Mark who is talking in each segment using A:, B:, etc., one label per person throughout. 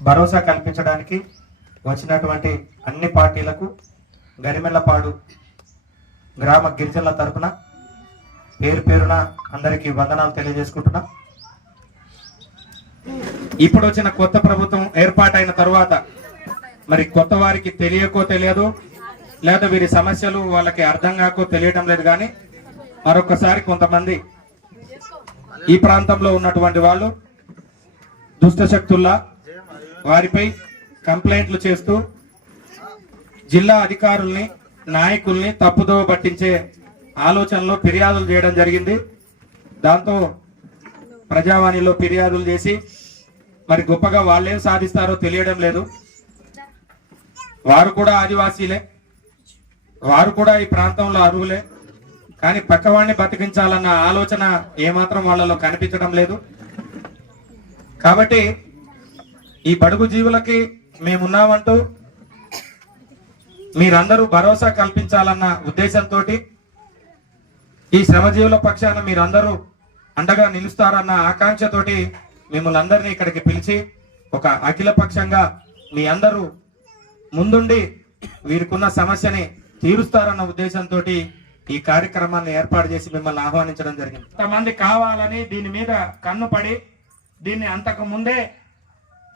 A: భరోసా కల్పించడానికి వచ్చినటువంటి అన్ని పార్టీలకు గరిమెల్లపాడు గ్రామ గిరిజనుల తరపున పేరు పేరున అందరికీ వందనాలు తెలియజేసుకుంటున్నా. ఇప్పుడు వచ్చిన కొత్త ప్రభుత్వం ఏర్పాటైన తర్వాత మరి కొత్త వారికి తెలియకో తెలియదు లేదా వీరి సమస్యలు వాళ్ళకి అర్థం కాకో తెలియడం లేదు కానీ మరొకసారి కొంతమంది ఈ ప్రాంతంలో ఉన్నటువంటి వాళ్ళు దుష్ట శక్తుల్లా వారిపై కంప్లైంట్లు చేస్తూ జిల్లా అధికారుల్ని నాయకుల్ని తప్పుదోవ పట్టించే ఆలోచనలో ఫిర్యాదులు చేయడం జరిగింది. దాంతో ప్రజావాణిలో ఫిర్యాదులు చేసి మరి గొప్పగా వాళ్ళేం సాధిస్తారో తెలియడం లేదు. వారు కూడా ఆదివాసీలే. వారు కూడా ఈ ప్రాంతంలో అరువులే కానీ పక్కవాడిని బతికించాలన్న ఆలోచన ఏమాత్రం వాళ్ళలో కనిపించడం లేదు. కాబట్టి ఈ బడుగు జీవులకి మేమున్నామంటూ మీరందరూ భరోసా కల్పించాలన్న ఉద్దేశంతో ఈ శ్రమజీవుల పక్షాన మీరందరూ అండగా నిలుస్తారన్న ఆకాంక్షతోటి మిమ్మల్ని అందరినీ ఇక్కడికి పిలిచి ఒక అఖిల పక్షంగా మీ అందరూ ముందుండి వీరికున్న సమస్యని తీరుస్తారన్న ఉద్దేశంతో ఈ కార్యక్రమాన్ని ఏర్పాటు చేసి మిమ్మల్ని ఆహ్వానించడం జరిగింది. కొంతమంది కావాలని దీని మీద కన్ను పడి దీన్ని అంతకు ముందే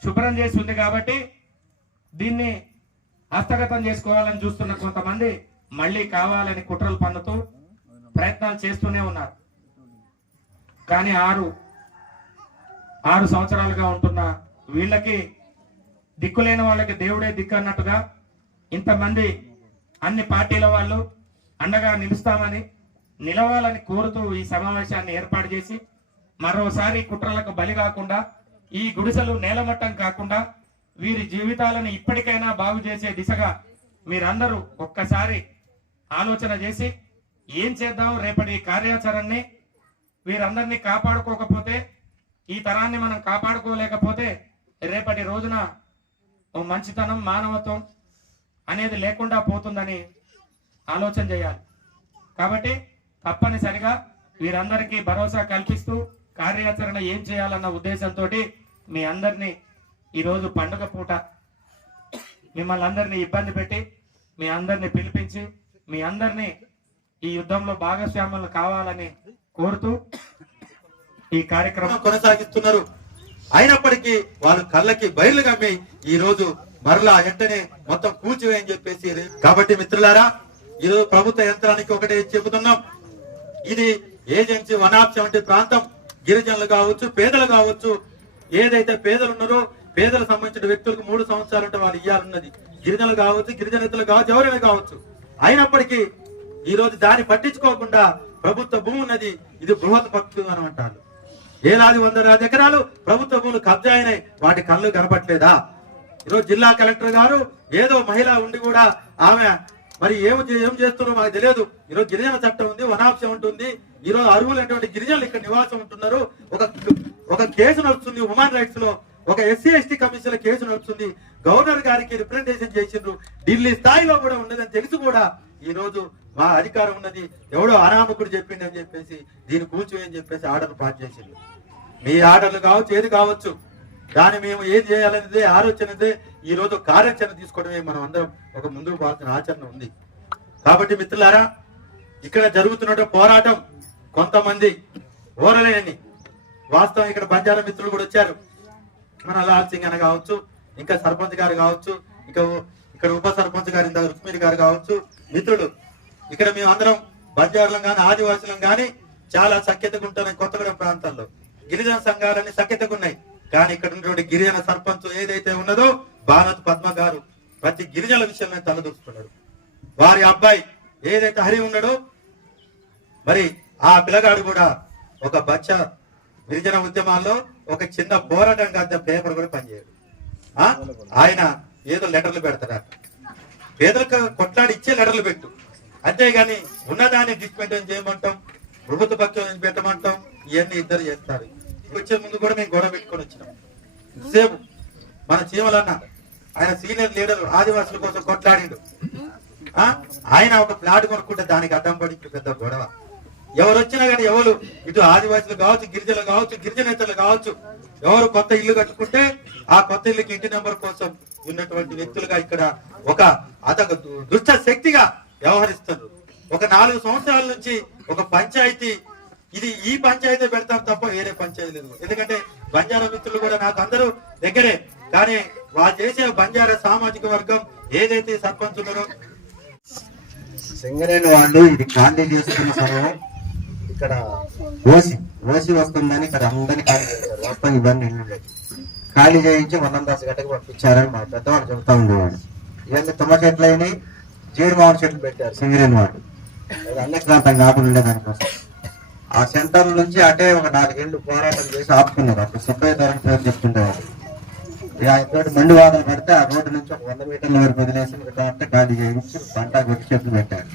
A: శుభ్రం చేసి ఉంది కాబట్టి దీన్ని హస్తగతం చేసుకోవాలని చూస్తున్న కొంతమంది మళ్ళీ కావాలని కుట్రలు పన్నుతూ ప్రయత్నాలు చేస్తూనే ఉన్నారు. కానీ ఆరు ఆరు సంవత్సరాలుగా ఉంటున్న వీళ్ళకి దిక్కులేని వాళ్ళకి దేవుడే దిక్కు అన్నట్టుగా ఇంతమంది అన్ని పార్టీల వాళ్ళు అండగా నిలుస్తామని నిలవాలని కోరుతూ ఈ సమావేశాన్ని ఏర్పాటు చేసి మరోసారి కుట్రలకు బలి కాకుండా ఈ గుడిసెలు నేలమట్టం కాకుండా వీరి జీవితాలను ఇప్పటికైనా బాగు చేసే దిశగా మీరందరూ ఒక్కసారి ఆలోచన చేసి ఏం చేద్దాం రేపటి కార్యాచరణని వీరందరినీ కాపాడుకోకపోతే ఈ తరాన్ని మనం కాపాడుకోలేకపోతే రేపటి రోజున ఓ మంచితనం మానవత్వం అనేది లేకుండా పోతుందని ఆలోచన చేయాలి. కాబట్టి తప్పనిసరిగా వీరందరికీ భరోసా కల్పిస్తూ కార్యాచరణ ఏం చేయాలన్న ఉద్దేశంతో మీ అందరినీ ఈరోజు పండుగ పూట మిమ్మల్ని అందరినీ ఇబ్బంది పెట్టి మీ అందరినీ పిలిపించి మీ అందరినీ ఈ యుద్ధంలో భాగస్వాములు కావాలని కోరుతూ ఈ కార్యక్రమం
B: కొనసాగిస్తున్నారు. అయినప్పటికీ వాళ్ళు కళ్ళకి బయలు కమ్మి ఈ రోజు మరలా వెంటనే మొత్తం కూల్చివేయని చెప్పేసి కాబట్టి మిత్రులారా ఈరోజు ప్రభుత్వ యంత్రానికి ఒకటే చెబుతున్నాం. ఇది ఏజెన్సీ వన్ ఆఫ్ సెవెంటీ ప్రాంతం. గిరిజనులు కావచ్చు పేదలు కావచ్చు ఏదైతే పేదలు ఉన్నారో పేదలకు సంబంధించిన వ్యక్తులకు మూడు సంవత్సరాలు ఉంటే వాళ్ళు ఇయ్యాలన్నది. గిరిజనులు కావచ్చు గిరిజనేతలు కావచ్చు ఎవరైనా కావచ్చు. అయినప్పటికీ ఈ రోజు దాన్ని పట్టించుకోకుండా ప్రభుత్వ భూమి ఉన్నది ఇది బృహత్ పక్షు అని అంటారు. ఏలాది వందల ఎకరాలు ప్రభుత్వ భూములు కబ్జా అయినాయి. వాటి కళ్ళు కనపట్లేదా? ఈరోజు జిల్లా కలెక్టర్ గారు ఏదో మహిళ ఉండి కూడా ఆమె మరి ఏం ఏం చేస్తున్నారో మాకు తెలియదు. ఈరోజు గిరిజన చట్టం ఉంది వనాంశం ఉంటుంది. ఈ రోజు అరువులైనటువంటి గిరిజనులు ఇక్కడ నివాసం ఉంటున్నారు. ఒక ఒక కేసు నడుస్తుంది హ్యూమన్ రైట్స్లో. ఒక ఎస్సీ ఎస్టీ కమిషన్ కేసు నడుస్తుంది గవర్నర్ గారికి రిప్రజెంటేషన్ చేసిండ్రు. ఢిల్లీ స్థాయిలో కూడా ఉన్నదని తెలిసి కూడా. ఈ రోజు మా అధికారం ఉన్నది. ఎవడో అనామకుడు చెప్పిండి అని చెప్పేసి దీన్ని కూర్చోయని చెప్పేసి ఆర్డర్ పాస్ చేసిండ్రు మీ ఆర్డర్లు కావచ్చు ఏది కావచ్చు దాన్ని మేము ఏం చేయాలనేదే ఆలోచనదే ఈ రోజు కార్యాచరణ తీసుకోవడమే మనం అందరం ఒక ముందుకు పోతున్న ఆచరణ ఉంది. కాబట్టి మిత్రులారా ఇక్కడ జరుగుతున్న పోరాటం కొంతమంది ఓరలేని వాస్తవం ఇక్కడ బంజారా మిత్రులు కూడా వచ్చారు. మన లాల్ సింగ్ అని కావచ్చు ఇంకా సర్పంచ్ గారు కావచ్చు ఇంకా ఇక్కడ ఉప సర్పంచ్ గారు ఇందాక రుక్మిణి గారు కావచ్చు మిత్రులు. ఇక్కడ మేము అందరం బంజారులం కానీ ఆదివాసులం కానీ చాలా సఖ్యతగా ఉంటాం కొత్తగూడెం ప్రాంతాల్లో గిరిజన సంఘాలన్నీ సఖ్యతగా ఉన్నాయి. కానీ ఇక్కడ ఉన్నటువంటి గిరిజన సర్పంచ్ ఏదైతే ఉన్నదో భారత్ పద్మ గారు ప్రతి గిరిజనుల విషయంలో తలదూస్తున్నారు వారి అబ్బాయి ఏదైతే హరి ఉన్నాడో మరి ఆ పిల్లగాడు కూడా ఒక బచ్చ గిరిజన ఉద్యమాల్లో ఒక చిన్న పోరాటం కాదు పేపర్ కూడా పనిచేయడు. ఆ? ఆయన ఏదో లెటర్లు పెడతాడు. పేదలకు కొట్లాడి ఇచ్చే లెటర్లు పెట్టు. అంతేగాని ఉన్నదాన్ని డిస్మెంటైన్ చేయమంటాం ప్రభుత్వ పక్షం పెట్టమంటాం ఇవన్నీ ఇద్దరు చేస్తారు. వచ్చే ముందు కూడా మేము గొడవ పెట్టుకొని వచ్చినాం. సేపు మన చీమలన్న ఆయన సీనియర్ లీడర్ ఆదివాసుల కోసం కొట్లాడిండు. ఆ? ఆయన ఒక ఫ్లాట్ కొనుక్కుంటే దానికి అడ్డం పడి పెద్ద గొడవ. ఎవరు వచ్చినా కానీ ఎవరు? ఇటు ఆదివాసులు కావచ్చు గిరిజనులు కావచ్చు గిరిజనేతలు కావచ్చు ఎవరు కొత్త ఇల్లు కట్టుకుంటే ఆ కొత్త ఇల్లుకి ఇంటి నెంబర్ కోసం ఉన్నటువంటి వ్యక్తులుగా ఇక్కడ ఒక అదొక దుష్ట శక్తిగా వ్యవహరిస్తున్నారు ఒక నాలుగు సంవత్సరాల నుంచి ఒక పంచాయతీ ఇది ఈ పంచాయతీ పెడతాం తప్ప వేరే పంచాయతీ లేదు. ఎందుకంటే బంజారా మిత్రులు కూడా నాకు అందరూ దగ్గరే. కానీ వాళ్ళు చేసే బంజారా సామాజిక వర్గం ఏదైతే సర్పంచ్ ఉన్నారో
C: సింగరేణి వాళ్ళు ఇది గాంధీ చేసుకున్న సమయం. ఇక్కడ ఓసి ఓసి వస్తుందని ఇక్కడ అందరినీ ఖాళీ చేశారు. మొత్తం ఇవన్నీ ఇల్లు ఖాళీ చేయించి వన్నం దాస్ గంటకి పంపించారని మా పెద్దవాడు చెబుతా ఉండేవాడు. ఇవన్నీ తుమ్మ చెట్లు అయినాయి. జీడి మామిడి చెట్లు పెట్టారు సింగరేణి వాడు. అన్ని ప్రాంతం కాకుండా ఉండేదానికోసం ఆ సెంటర్ నుంచి అటే ఒక నాలుగేళ్ళు పోరాటం చేసి ఆపుకున్నారు. అప్పుడు సుబ్బయ్య ధరని పేరు చెప్తుండేవాడు. ఇక మండి వాదన పడితే ఆ రోడ్డు నుంచి ఒక వంద మీటర్ల వరకు వదిలేసి మిగతా అంతా ఖాళీ చేయించి పంట కొట్టి చెట్లు పెట్టారు.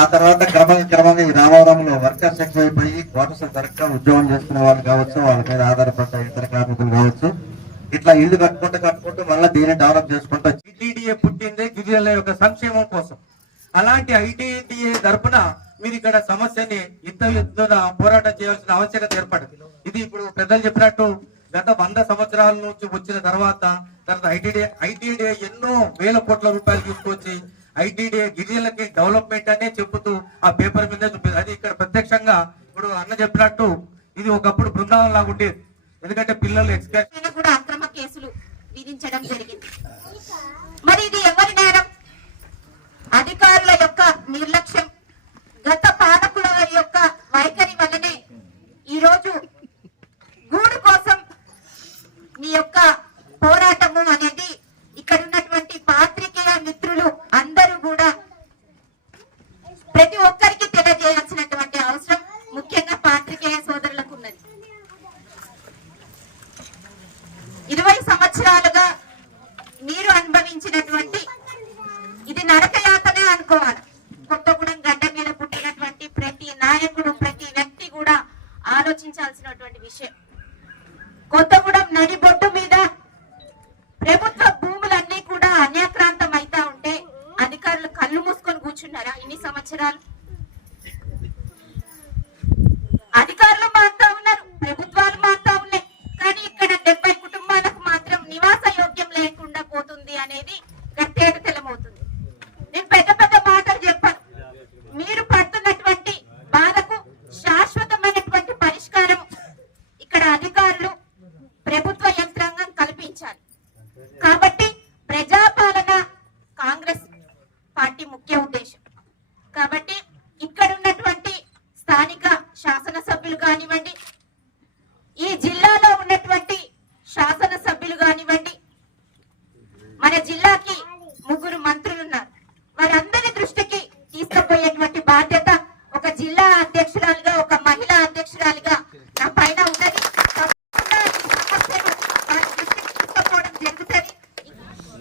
C: ఆ తర్వాత క్రమంగా క్రమంగా ఈ రామవరంలో వర్కర్స్ ఎక్కువైపోయి క్వార్టర్స్ కరెక్ట్ ఉద్యోగం చేసుకునే వాళ్ళు కావచ్చు వాళ్ళ మీద ఆధారపడ్డ ఇతర కార్మికులు కావచ్చు. ఇట్లా ఇల్లు కట్టుకుంటూ కట్టుకుంటూ మళ్ళీ దీన్ని డెవలప్ చేసుకుంటూ జిటిడిఏ పుట్టిందే గిరిజనుల యొక్క సంక్షేమం కోసం. అలాంటి ఐటీడిఏ తరపున మీరు ఇక్కడ సమస్యని ఇంత ఎత్తున పోరాటం చేయాల్సిన ఆవశ్యకత ఏర్పడింది. ఇది ఇప్పుడు పెద్దలు చెప్పినట్టు గత వంద సంవత్సరాల నుంచి వచ్చిన తర్వాత తర్వాత ఐటీడీఏ ఐటీడీఏ ఎన్నో వేల కోట్ల రూపాయలు తీసుకొచ్చి ఐటీడీఏ గిరిజనులకి డెవలప్మెంట్ ఆ పేపర్ మీద చూపేది అది ఇక్కడ ప్రత్యక్షంగా ఇప్పుడు అన్న చెప్పినట్టు ఇది ఒకప్పుడు బృందావనం లాగా ఉండేది. ఎందుకంటే పిల్లలు ఎక్స్కర్షన్
D: కూడా అక్రమ కేసులు విధించడం జరిగింది మరి ఇది ఎవరి నేరం అధికారుల యొక్క నిర్లక్ష్యం గత పాలకుల యొక్క వైఖరి వల్లనే ఈరోజు గూడు కోసం మీ యొక్క పోరాటము అనేది ఇక్కడ ఉన్నటువంటి పాత్రికేయ మిత్రులు అందరూ కూడా ప్రతి ఒక్కరికి తెలియజేయాల్సినటువంటి అవసరం ముఖ్యంగా పాత్రికేయ సోదరులకు ఉన్నది ఇరవై సంవత్సరాలుగా మీరు అనుభవించినటువంటి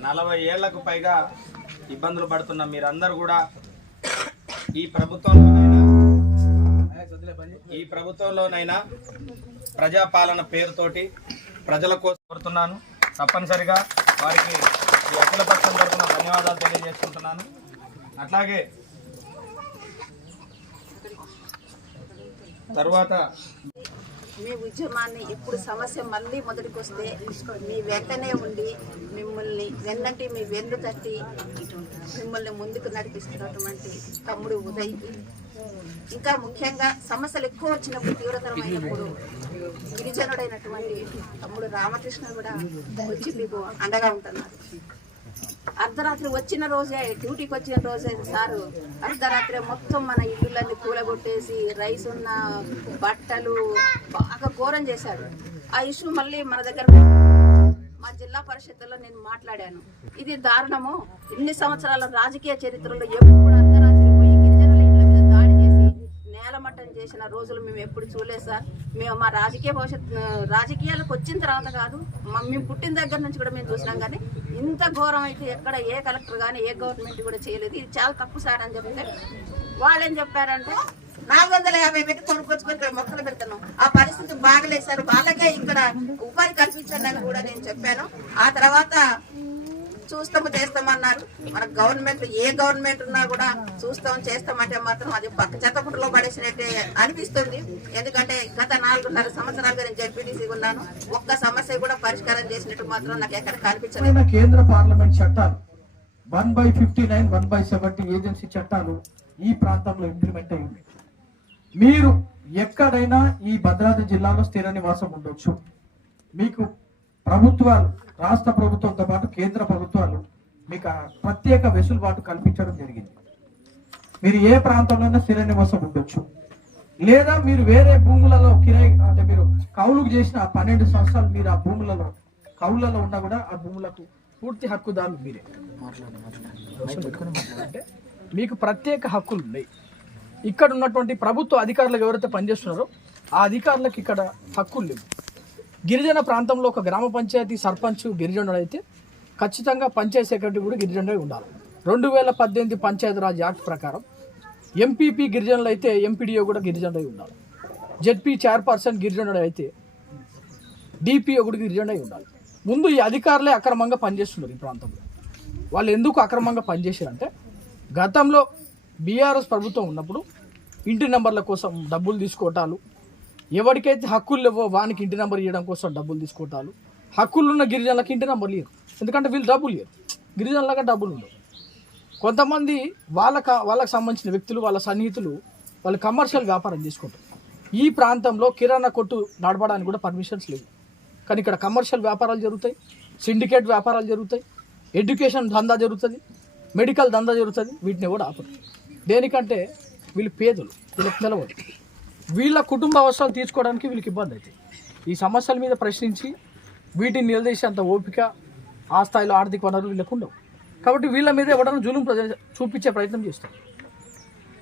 E: నలభై ఏళ్ళకు పైగా ఇబ్బందులు పడుతున్న మీరందరూ కూడా ఈ ప్రభుత్వంలోనైనా ఈ ప్రభుత్వంలోనైనా ప్రజాపాలన పేరుతోటి ప్రజల కోసం కోరుతున్నాను. తప్పనిసరిగా వారికి అఖిల పక్షం తరఫున ధన్యవాదాలు తెలియజేసుకుంటున్నాను. అట్లాగే తర్వాత
F: మీ ఉద్యమాన్ని ఇప్పుడు సమస్య మళ్ళీ మొదటికి వస్తే మీ వెంటనే ఉండి మిమ్మల్ని వెన్నంటి మీ వెన్ను తట్టి మిమ్మల్ని ముందుకు నడిపిస్తున్నటువంటి తమ్ముడు ఉదయ్. ఇంకా ముఖ్యంగా సమస్యలు ఎక్కువ వచ్చినప్పుడు తీవ్రతరమైనప్పుడు గిరిజనుడైనటువంటి తమ్ముడు రామకృష్ణ కూడా వచ్చి మీకు అండగా ఉంటున్నారు. అర్ధరాత్రి వచ్చిన రోజే డ్యూటీకి వచ్చిన రోజే సారు అర్ధరాత్రి మొత్తం మన ఇల్లులన్నీ కూలగొట్టేసి రైస్ ఉన్న బట్టలు బాగా ఘోరం చేశాడు. ఆ ఇష్యూ మళ్ళీ మన దగ్గర మా జిల్లా పరిషత్తులో నేను మాట్లాడాను. ఇది దారుణము. ఇన్ని సంవత్సరాల రాజకీయ చరిత్రలో ఎప్పుడు కూడా నేలమట్టం చేసిన రోజులు మేము ఎప్పుడు చూడలేదు సార్. మేము మా రాజకీయ భవిష్యత్ రాజకీయాలకు వచ్చిన తర్వాత కాదు మేము పుట్టిన దగ్గర నుంచి కూడా మేము చూసినాం కానీ ఇంత ఘోరం అయితే ఎక్కడ ఏ కలెక్టర్ కానీ ఏ గవర్నమెంట్ కూడా చేయలేదు. ఇది చాలా తప్పు సార్ అని చెప్తే వాళ్ళు ఏం చెప్పారంటే నాలుగు వందల యాభై పెట్టి కొనుక్కొచ్చుకొని ఇక్కడ మొక్కలు పెడుతున్నాం. ఆ పరిస్థితి బాగలేదు సార్. వాళ్ళకే ఇక్కడ ఉపాధి కల్పించండి అని కూడా నేను చెప్పాను. ఆ తర్వాత చూస్తాము చేస్తామన్నారు. మన గవర్నమెంట్ ఏ గవర్నమెంట్ ఉన్నా కూడా చూస్తాం చేస్తామంటే మాత్రం అది పక్క చెత్తపుటలో పడేసినట్టే అనిపిస్తుంది. ఎందుకంటే గత నాలుగున్నర సంవత్సరాలుగా నేను జడ్పీటీసీ ఉన్నాను. ఒక్క సమస్య కూడా పరిష్కారం చేసినట్టు మాత్రం నాకు ఎక్కడ కనిపించలేదు.
G: కేంద్ర పార్లమెంట్ చట్టాలు one by fifty nine one by seventy agency చట్టాలు ఈ ప్రాంతంలో ఇంప్లిమెంట్ అయ్యింది మీరు ఎక్కడైనా ఈ భద్రాద్రి జిల్లాలో స్థిర నివాసం ఉండొచ్చు. మీకు ప్రభుత్వాలు రాష్ట్ర ప్రభుత్వంతో పాటు కేంద్ర ప్రభుత్వాలు మీకు ప్రత్యేక వెసులుబాటు కల్పించడం జరిగింది. మీరు ఏ ప్రాంతంలోనే స్థిర నివాసం ఉండొచ్చు. లేదా మీరు వేరే భూములలో కిరాయి అంటే మీరు కౌలుకు చేసిన పన్నెండు సంవత్సరాలు మీరు ఆ భూములలో కౌలులలో ఉన్నా కూడా ఆ భూములకు పూర్తి హక్కుదారులు మీరే. అంటే మీకు ప్రత్యేక హక్కులు ఉన్నాయి. ఇక్కడ ఉన్నటువంటి ప్రభుత్వ అధికారులకు ఎవరైతే పనిచేస్తున్నారో ఆ అధికారులకు ఇక్కడ హక్కులు లేవు. గిరిజన ప్రాంతంలో ఒక గ్రామ పంచాయతీ సర్పంచ్ గిరిజనుడు అయితే ఖచ్చితంగా పంచాయతీ సెక్రటరీ కూడా గిరిజనుడై ఉండాలి. రెండు వేల పద్దెనిమిది పంచాయతీరాజ్ యాక్ట్ ప్రకారం ఎంపీపీ గిరిజనులు అయితే ఎంపీడీఓ కూడా గిరిజనుడై ఉండాలి. జెడ్పీ చైర్పర్సన్ గిరిజనుడు అయితే డిపిఓ కూడా గిరిజనుడై ఉండాలి. ముందు ఈ అధికారులే అక్రమంగా పనిచేస్తున్నారు ఈ ప్రాంతంలో. వాళ్ళు ఎందుకు అక్రమంగా పనిచేశారంటే గతంలో బీఆర్ఎస్ ప్రభుత్వం ఉన్నప్పుడు ఇంటి నెంబర్ల కోసం డబ్బులు తీసుకోవటాలు ఎవరికైతే హక్కులు లేవో వానికి ఇంటి నెంబర్ ఇవ్వడం కోసం డబ్బులు తీసుకోవటాలు హక్కులు ఉన్న గిరిజనులకు ఇంటి నెంబర్లు ఇవ్వరు ఎందుకంటే వీళ్ళు డబ్బులు ఇవ్వరు గిరిజనులకు డబ్బులు ఉండవు. కొంతమంది వాళ్ళకు వాళ్ళకి సంబంధించిన వ్యక్తులు వాళ్ళ సన్నిహితులు వాళ్ళు కమర్షియల్ వ్యాపారం చేసుకుంటారు. ఈ ప్రాంతంలో కిరాణా కొట్టు నడపడానికి కూడా పర్మిషన్స్ లేవు. కానీ ఇక్కడ కమర్షియల్ వ్యాపారాలు జరుగుతాయి సిండికేట్ వ్యాపారాలు జరుగుతాయి ఎడ్యుకేషన్ దందా జరుగుతుంది మెడికల్ దందా జరుగుతుంది వీటిని కూడా ఆపరు. దేనికంటే వీళ్ళు పేదలు వీళ్ళకి తెలవదు. వీళ్ళ కుటుంబ అవసరాలు తీర్చుకోవడానికి వీళ్ళకి ఇబ్బంది అవుతుంది ఈ సమస్యల మీద ప్రశ్నించి వీటిని నిలదీసేంత ఓపిక ఆ స్థాయిలో ఆర్థిక వనరులు వీళ్ళకు ఉండవు. కాబట్టి వీళ్ళ మీద ఎవడన్నా జులుం చూపించే ప్రయత్నం చేస్తారు.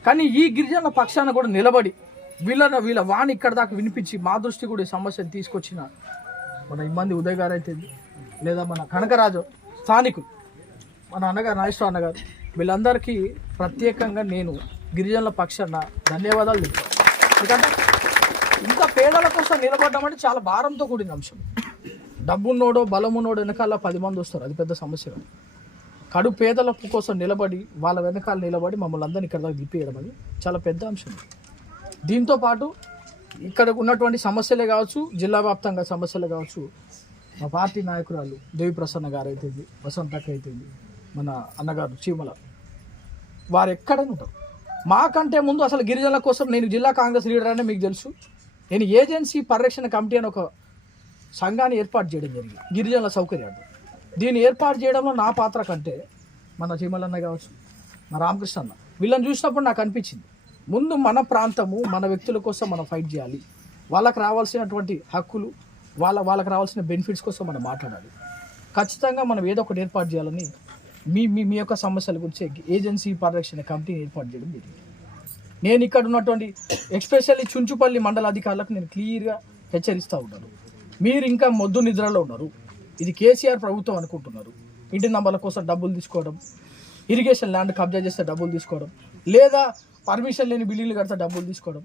G: కానీ ఈ గిరిజనుల పక్షాన కూడా నిలబడి వీళ్ళ వీళ్ళ వాణి ఇక్కడ దాకా వినిపించి మా దృష్టి కూడా ఈ సమస్యను తీసుకొచ్చిన మన ఇబ్బంది ఉదయ్ గారు అయితే లేదా మన కనకరాజు స్థానికులు మన అన్నగారు నాగేశ్వర అన్నగారు వీళ్ళందరికీ ప్రత్యేకంగా నేను గిరిజనుల పక్షాన ధన్యవాదాలు చెప్తాను ఎందుకంటే ఇంత పేదల కోసం నిలబడ్డం అంటే చాలా భారంతో కూడిన అంశం. డబ్బున్నోడో బలమున్నోడో వెనకాల పది మంది వస్తారు. అది పెద్ద సమస్య కాదు. కడు పేదల కోసం నిలబడి వాళ్ళ వెనకాల నిలబడి మమ్మల్ని అందరినీ ఇక్కడ దాకా దిప్పేయడం అది చాలా పెద్ద అంశం. దీంతో పాటు ఇక్కడ ఉన్నటువంటి సమస్యలే కావచ్చు జిల్లా వ్యాప్తంగా సమస్యలే కావచ్చు. మా పార్టీ నాయకురాలు దేవి ప్రసన్న గారు అవుతుంది వసంతక్క అవుతుంది మన అన్నగారు చీమల వారు ఎక్కడైనా ఉంటారు. మాకంటే ముందు అసలు గిరిజనుల కోసం నేను జిల్లా కాంగ్రెస్ లీడర్ అని మీకు తెలుసు. నేను ఏజెన్సీ పరిరక్షణ కమిటీ అని ఒక సంఘాన్ని ఏర్పాటు చేయడం జరిగింది. గిరిజనుల సౌకర్యాలు దీన్ని ఏర్పాటు చేయడంలో నా పాత్ర కంటే మన చీమలన్న కావచ్చు మా రామకృష్ణ అన్న వీళ్ళని చూసినప్పుడు నాకు అనిపించింది. ముందు మన ప్రాంతము మన వ్యక్తుల కోసం మనం ఫైట్ చేయాలి. వాళ్ళకి రావాల్సినటువంటి హక్కులు వాళ్ళ వాళ్ళకి రావాల్సిన బెనిఫిట్స్ కోసం మనం మాట్లాడాలి. ఖచ్చితంగా మనం ఏదో ఒకటి ఏర్పాటు చేయాలని మీ మీ మీ యొక్క సమస్యల గురించి ఏజెన్సీ పరిరక్షణ కమిటీని ఏర్పాటు చేయడం జరిగింది. నేను ఇక్కడ ఉన్నటువంటి ఎక్స్పెషల్లీ చుంచుపల్లి మండల అధికారులకు నేను క్లియర్గా హెచ్చరిస్తూ ఉన్నాను. మీరు ఇంకా మొద్దు నిద్రలో ఉన్నారు. ఇది కేసీఆర్ ప్రభుత్వం అనుకుంటున్నారు. ఇంటి నంబర్ల కోసం డబ్బులు తీసుకోవడం ఇరిగేషన్ ల్యాండ్ కబ్జా చేస్తే డబ్బులు తీసుకోవడం లేదా పర్మిషన్ లేని బిల్లులు కడితే డబ్బులు తీసుకోవడం.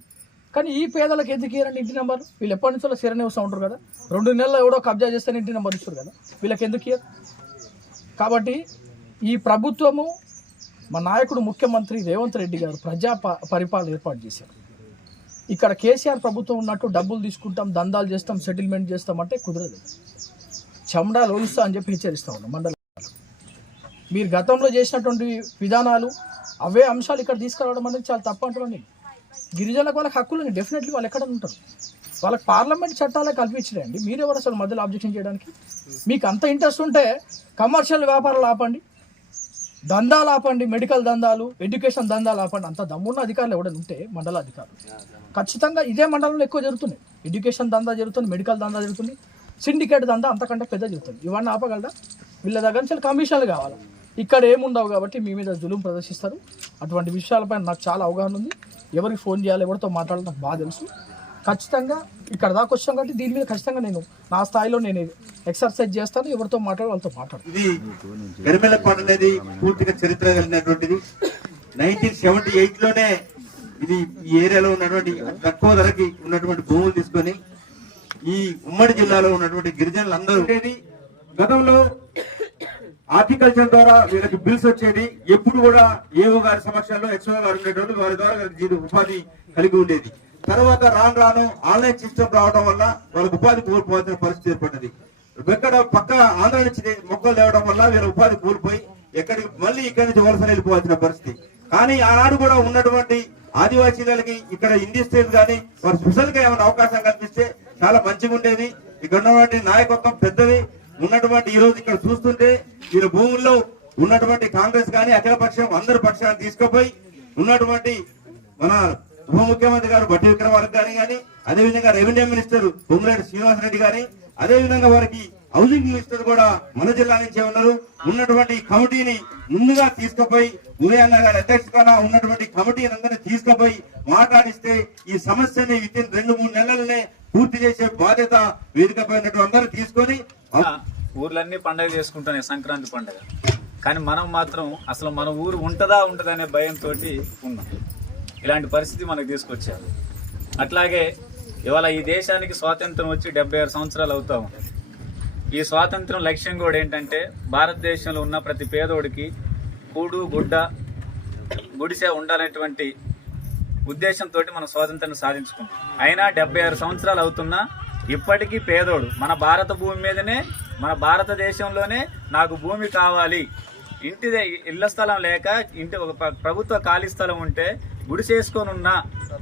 G: కానీ ఈ పేదలకు ఎందుకు ఇయ్యారండి ఇంటి నెంబర్ వీళ్ళు ఎప్పటి నుంచో సిరనే వస్తూ ఉంటారు కదా. రెండు నెలలు ఎవడో కబ్జా చేస్తే ఇంటి నెంబర్ ఇస్తారు కదా. వీళ్ళకి ఎందుకు ఇయ్యరు? కాబట్టి ఈ ప్రభుత్వము మా నాయకుడు ముఖ్యమంత్రి రేవంత్ రెడ్డి గారు ప్రజా ప- పరిపాలన ఏర్పాటు చేశారు. ఇక్కడ కేసీఆర్ ప్రభుత్వం ఉన్నట్టు డబ్బులు తీసుకుంటాం దందాలు చేస్తాం సెటిల్మెంట్ చేస్తాం అంటే కుదరదు. చమడా లోలుస్తా అని చెప్పి హెచ్చరిస్తా ఉన్నాం మండలం మీరు గతంలో చేసినటువంటి విధానాలు అవే అంశాలు ఇక్కడ తీసుకురావడం అనేది చాలా తప్పు అంటున్నాను నేను. గిరిజనులకు వాళ్ళకి హక్కులు డెఫినెట్లీ వాళ్ళు ఎక్కడ ఉంటారు? వాళ్ళకి పార్లమెంట్ చట్టాలే కల్పించలేండి మీరెవరు అసలు మధ్యలో ఆబ్జెక్షన్ చేయడానికి? మీకు అంత ఇంట్రెస్ట్ ఉంటే కమర్షియల్ వ్యాపారాలు ఆపండి. దందాలు ఆపండి మెడికల్ దందాలు ఎడ్యుకేషన్ దందాలు ఆపండి. అంత దమ్మున్న అధికారులు ఎవడైనా ఉంటే మండల అధికారులు. ఖచ్చితంగా ఇదే మండలంలో ఎక్కువ జరుగుతున్నాయి. ఎడ్యుకేషన్ దందా జరుగుతుంది మెడికల్ దందా జరుగుతుంది సిండికేట్ దందా అంతకంటే పెద్ద జరుగుతుంది. ఇవన్నీ ఆపగలరా? వీళ్ళ దగ్గర నుంచి కమిషన్లు కావాలి. ఇక్కడ ఏముండవు కాబట్టి మీ మీద జులుం ప్రదర్శిస్తారు. అటువంటి విషయాలపై నాకు చాలా అవగాహన ఉంది. ఎవరికి ఫోన్ చేయాలి ఎవరితో మాట్లాడాలి నాకు బాగా తెలుసు. ఖచ్చితంగా ఇక్కడ దాకా వచ్చాం కాబట్టి దీని మీద ఖచ్చితంగా నేను నా స్థాయిలో నేను ఎక్సర్సైజ్ చేస్తాను ఎవరితో మాట్లాడు వాళ్ళతో మాట్లాడు
B: ఇది గరిమెలపాడు అనేది పూర్తిగా చరిత్ర కలిగినటువంటిది. నైన్టీన్ సెవెంటీ ఎయిట్లోనే ఇది ఈ ఏరియాలో ఉన్నటువంటి తక్కువ ధరకి ఉన్నటువంటి భూములు తీసుకొని ఈ ఉమ్మడి జిల్లాలో ఉన్నటువంటి గిరిజనులందరూ
A: ఉండేది. గతంలో
C: హార్టికల్చర్ ద్వారా వీళ్ళకి బిల్స్ వచ్చేది. ఎప్పుడు కూడా ఏవో గారి సమక్షంలో హెచ్ఓ గారు ఉండేటోళ్ళు వారి ద్వారా వీళ్ళకి ఉపాధి కలిగి ఉండేది. తర్వాత రాను రాను ఆన్లైన్ సిస్టమ్ రావడం వల్ల వాళ్ళకి ఉపాధి కోల్పోవాల్సిన పరిస్థితి ఏర్పడింది. ఎక్కడ పక్క ఆంధ్ర నుంచి మొక్కలు తేవడం వల్ల వీళ్ళ ఉపాధి కోల్పోయి ఎక్కడికి మళ్ళీ ఇక్కడి నుంచి వలస వెళ్ళిపోవాల్సిన పరిస్థితి. కానీ ఆనాడు కూడా ఉన్నటువంటి ఆదివాసీలకి ఇక్కడ ఇండస్ట్రీస్ కానీ వారు స్పెషల్గా ఏమైనా అవకాశం కల్పిస్తే చాలా మంచిగా ఉండేది. ఇక్కడ ఉన్నటువంటి నాయకత్వం పెద్దది. ఉన్నటువంటి ఈ రోజు ఇక్కడ చూస్తుంటే వీళ్ళ భూముల్లో ఉన్నటువంటి కాంగ్రెస్ కానీ అఖిల పక్షం అందరి పక్షాన్ని తీసుకుపోయి ఉన్నటువంటి మన ఉప ముఖ్యమంత్రి గారు బట్టి విక్రమార్క గాని కానీ అదేవిధంగా రెవెన్యూ మినిస్టర్ పొంగులేటి శ్రీనివాస్ రెడ్డి గాని అదేవిధంగా వారికి హౌసింగ్ మినిస్టర్ కూడా మన జిల్లా నుంచే ఉన్నారు. ఉన్నటువంటి కమిటీని ముందుగా తీసుకుపోయి ఉదయన్న గారి అధ్యక్షతన ఉన్నటువంటి కమిటీని అందరినీ తీసుకుపోయి మాట్లాడిస్తే ఈ సమస్యని విత్ ఇన్ రెండు మూడు నెలలనే పూర్తి చేసే బాధ్యత వేదికపై ఉన్నటువంటి అందరూ తీసుకొని
H: ఊర్లన్నీ పండగ చేసుకుంటున్నాయి సంక్రాంతి పండగ. కానీ మనం మాత్రం అసలు మన ఊరు ఉంటుందా ఉంటుందనే భయంతో ఉన్నాం. ఇలాంటి పరిస్థితి మనకు తీసుకొచ్చారు. అట్లాగే ఇవాళ ఈ దేశానికి స్వాతంత్రం వచ్చి డెబ్బై ఆరు సంవత్సరాలు అవుతా ఉంది ఈ స్వాతంత్రం లక్ష్యం కూడా ఏంటంటే భారతదేశంలో ఉన్న ప్రతి పేదోడికి కూడు గుడ్డ గుడిసె ఉండాలనేటువంటి ఉద్దేశంతో మనం స్వాతంత్రాన్ని సాధించుకున్నాం. అయినా డెబ్బై ఆరు సంవత్సరాలు అవుతున్నా ఇప్పటికీ పేదోడు మన భారత భూమి మీదనే మన భారతదేశంలోనే నాకు భూమి కావాలి. ఇంటిదే ఇళ్ళ స్థలం లేక ఇంటి ఒక ప్రభుత్వ ఖాళీ స్థలం ఉంటే గుడిసేసుకొని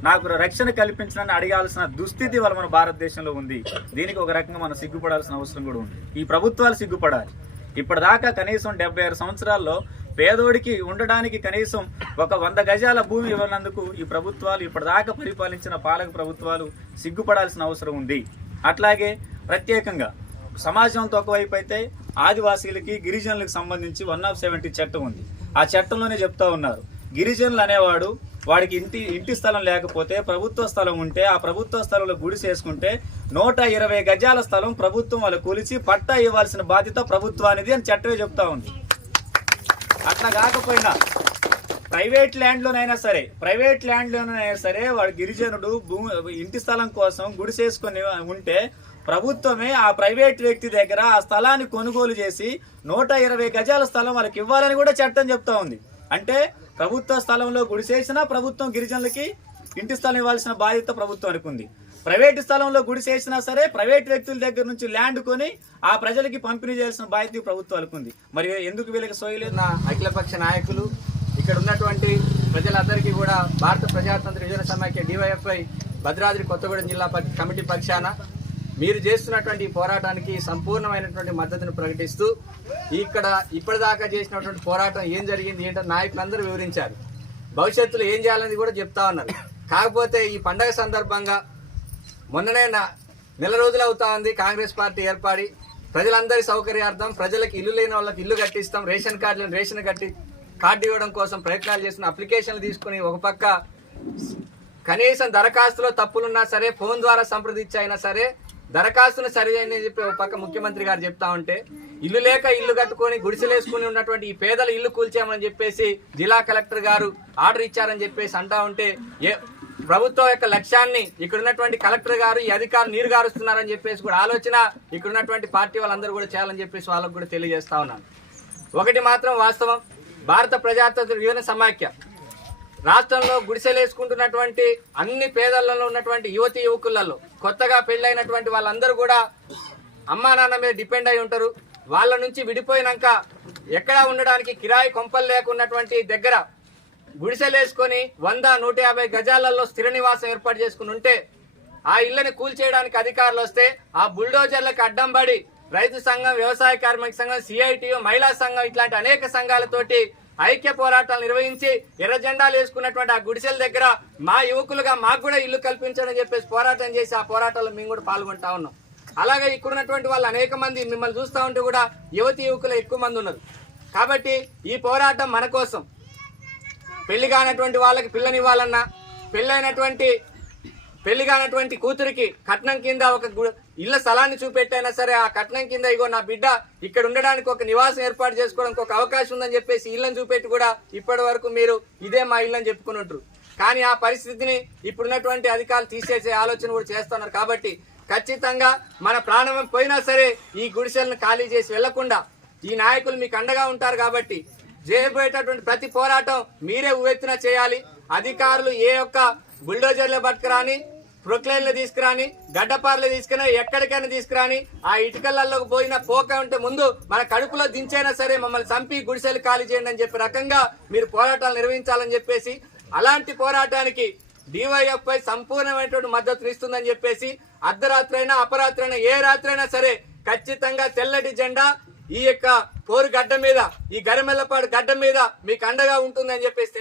H: నాకు రక్షణ కల్పించడానికి అడగాల్సిన దుస్థితి వల్ల మన భారతదేశంలో ఉంది. దీనికి ఒక రకంగా మనం సిగ్గుపడాల్సిన అవసరం కూడా ఉంది. ఈ ప్రభుత్వాలు సిగ్గుపడాలి. ఇప్పటిదాకా కనీసం డెబ్బై ఆరు సంవత్సరాల్లో పేదోడికి ఉండడానికి కనీసం ఒక వంద గజాల భూమి ఇవ్వనందుకు ఈ ప్రభుత్వాలు ఇప్పటిదాకా పరిపాలించిన పాలక ప్రభుత్వాలు సిగ్గుపడాల్సిన అవసరం ఉంది. అట్లాగే ప్రత్యేకంగా సమాజంతో ఒకవైపు అయితే ఆదివాసీలకి గిరిజనులకు సంబంధించి వన్ ఆఫ్ సెవెంటీ చట్టం ఉంది. ఆ చట్టంలోనే చెప్తా ఉన్నారు. గిరిజనులు అనేవాడు వాడికి ఇంటి ఇంటి స్థలం లేకపోతే ప్రభుత్వ స్థలం ఉంటే ఆ ప్రభుత్వ స్థలంలో గుడిసేసుకుంటే నూట ఇరవై గజాల స్థలం ప్రభుత్వం వాళ్ళు కూలిచి పట్టా ఇవ్వాల్సిన బాధ్యత ప్రభుత్వానిది అని చట్టమే చెప్తా ఉంది. అట్లా కాకపోయినా ప్రైవేట్ ల్యాండ్లోనైనా సరే ప్రైవేట్ ల్యాండ్లోనైనా సరే వాడు గిరిజనుడు భూమి ఇంటి స్థలం కోసం గుడిసేసుకొని ఉంటే ప్రభుత్వమే ఆ ప్రైవేట్ వ్యక్తి దగ్గర ఆ స్థలాన్ని కొనుగోలు చేసి నూట ఇరవై గజాల స్థలం వాళ్ళకి ఇవ్వాలని కూడా చట్టం చెప్తా ఉంది. అంటే ప్రభుత్వ స్థలంలో గుడిసేసినా ప్రభుత్వం గిరిజనులకి ఇంటి స్థలం ఇవ్వాల్సిన బాధ్యత ప్రభుత్వం అనుకుంది. ప్రైవేటు స్థలంలో గుడిసేసినా సరే ప్రైవేట్ వ్యక్తుల దగ్గర నుంచి ల్యాండ్ కొని ఆ ప్రజలకి పంపిణీ చేయాల్సిన బాధ్యత ప్రభుత్వం అనుకుంది. మరి ఎందుకు వీళ్ళకి సోయలేదు
I: నా అఖిలపక్ష నాయకులు ఇక్కడ ఉన్నటువంటి ప్రజలందరికీ కూడా భారత ప్రజాతంత్ర యువజన సమాఖ్య డివైఎఫ్ఐ భద్రాద్రి కొత్తగూడెం జిల్లా కమిటీ పక్షాన మీరు చేస్తున్నటువంటి పోరాటానికి సంపూర్ణమైనటువంటి మద్దతును ప్రకటిస్తూ ఇక్కడ ఇప్పటిదాకా చేసినటువంటి పోరాటం ఏం జరిగింది ఏంటో నాయకులందరూ వివరించారు. భవిష్యత్తులో ఏం చేయాలని కూడా చెప్తా ఉన్నారు. కాకపోతే ఈ పండగ సందర్భంగా మొన్ననే నెల రోజులు అవుతా ఉంది కాంగ్రెస్ పార్టీ ఏర్పడి. ప్రజలందరి సౌకర్యార్థం ప్రజలకు ఇల్లు లేని వాళ్ళకి ఇల్లు కట్టిస్తాం. రేషన్ కార్డులను రేషన్ కట్టి కార్డు ఇవ్వడం కోసం ప్రయత్నాలు చేస్తున్న అప్లికేషన్లు తీసుకుని ఒక పక్క కనీసం దరఖాస్తులో తప్పులున్నా సరే ఫోన్ ద్వారా సంప్రదించి అయినా సరే దరఖాస్తును సరి చెప్పి ఒక పక్క ముఖ్యమంత్రి గారు చెప్తా ఉంటే ఇల్లు లేక ఇల్లు కట్టుకొని గుడిసెలేసుకుని ఉన్నటువంటి ఈ పేదలు ఇల్లు కూల్చామని చెప్పేసి జిల్లా కలెక్టర్ గారు ఆర్డర్ ఇచ్చారని చెప్పేసి అంటా ఉంటే ఏ ప్రభుత్వం యొక్క లక్ష్యాన్ని ఇక్కడ ఉన్నటువంటి కలెక్టర్ గారు ఈ అధికారులు నీరు గారుస్తున్నారని చెప్పేసి కూడా ఆలోచన ఇక్కడ ఉన్నటువంటి పార్టీ వాళ్ళందరూ కూడా చేయాలని చెప్పేసి వాళ్ళకు కూడా తెలియజేస్తా ఉన్నాను. ఒకటి మాత్రం వాస్తవం భారత ప్రజాతంత్ర యువన సమాఖ్య. రాష్ట్రంలో గుడిసెలేసుకుంటున్నటువంటి అన్ని పేదలలో ఉన్నటువంటి యువతి యువకులలో కొత్తగా పెళ్ళైనటువంటి వాళ్ళందరూ కూడా అమ్మా నాన్న మీద డిపెండ్ అయి ఉంటారు. వాళ్ళ నుంచి విడిపోయినాక ఎక్కడా ఉండడానికి కిరాయి కొంపలు లేకున్నటువంటి దగ్గర గుడిసెలేసుకొని వంద నూట యాభై గజాలలో స్థిర నివాసం ఏర్పాటు చేసుకుని ఉంటే ఆ ఇళ్ళను కూల్చేయడానికి అధికారులు వస్తే ఆ బుల్డోజర్లకు అడ్డం పడి రైతు సంఘం వ్యవసాయ కార్మిక సంఘం సిఐటియు మహిళా సంఘం ఇట్లాంటి అనేక సంఘాలతోటి ఐక్య పోరాటాలు నిర్వహించి ఎర్ర జెండాలు వేసుకున్నటువంటి ఆ గుడిసెల దగ్గర మా యువకులుగా మాకు కూడా ఇల్లు కల్పించడం చెప్పేసి పోరాటం చేసి ఆ పోరాటంలో మేము కూడా పాల్గొంటా ఉన్నాం. అలాగే ఇక్కడ ఉన్నటువంటి వాళ్ళు అనేక మంది మిమ్మల్ని చూస్తూ ఉంటే కూడా యువతి యువకులు ఎక్కువ మంది ఉన్నారు. కాబట్టి ఈ పోరాటం మన కోసం. పెళ్ళి కానటువంటి వాళ్ళకి పిల్లనివ్వాలన్నా పెళ్ళైనటువంటి పెళ్ళి కానటువంటి కూతురికి కట్నం కింద ఒక ఇళ్ళ స్థలాన్ని చూపెట్టైనా సరే ఆ కట్నం కింద ఇగో నా బిడ్డ ఇక్కడ ఉండడానికి ఒక నివాసం ఏర్పాటు చేసుకోవడానికి ఒక అవకాశం ఉందని చెప్పేసి ఇళ్ళని చూపెట్టి కూడా ఇప్పటి వరకు మీరు ఇదే మా ఇల్లు చెప్పుకున్నట్టు. కానీ ఆ పరిస్థితిని ఇప్పుడున్నటువంటి అధికారులు తీసేసే ఆలోచన కూడా చేస్తున్నారు కాబట్టి ఖచ్చితంగా మన ప్రాణం పోయినా సరే ఈ గుడిసెలను ఖాళీ చేసి వెళ్ళకుండా ఈ నాయకులు మీకు అండగా ఉంటారు కాబట్టి చేయబోయేటటువంటి ప్రతి పోరాటం మీరే ఉవెత్తున చేయాలి. అధికారులు ఏ ఒక్క బుల్డోజర్లు పట్టుకురాని ప్రొక్లైన్లు తీసుకురాని గడ్డపార్లు తీసుకుని ఎక్కడికైనా తీసుకురాని ఆ ఇటుకలలోకి పోయిన పోక ఉంటే ముందు మన కడుపులో దించైనా సరే మమ్మల్ని చంపి గుడిసెలు ఖాళీ చేయండి అని చెప్పి రకంగా మీరు పోరాటాలు నిర్వహించాలని చెప్పేసి అలాంటి పోరాటానికి డివైఎఫ్ఐ సంపూర్ణమైనటువంటి మద్దతు ఇస్తుందని చెప్పేసి అర్ధరాత్రి అయినా అపరాత్రి అయినా ఏ రాత్రి అయినా సరే ఖచ్చితంగా తెల్లటి జెండా ఈ యొక్క పోరు గడ్డ మీద ఈ గరిమెల్లపాడు గడ్డ మీద మీకు అండగా ఉంటుందని చెప్పేసి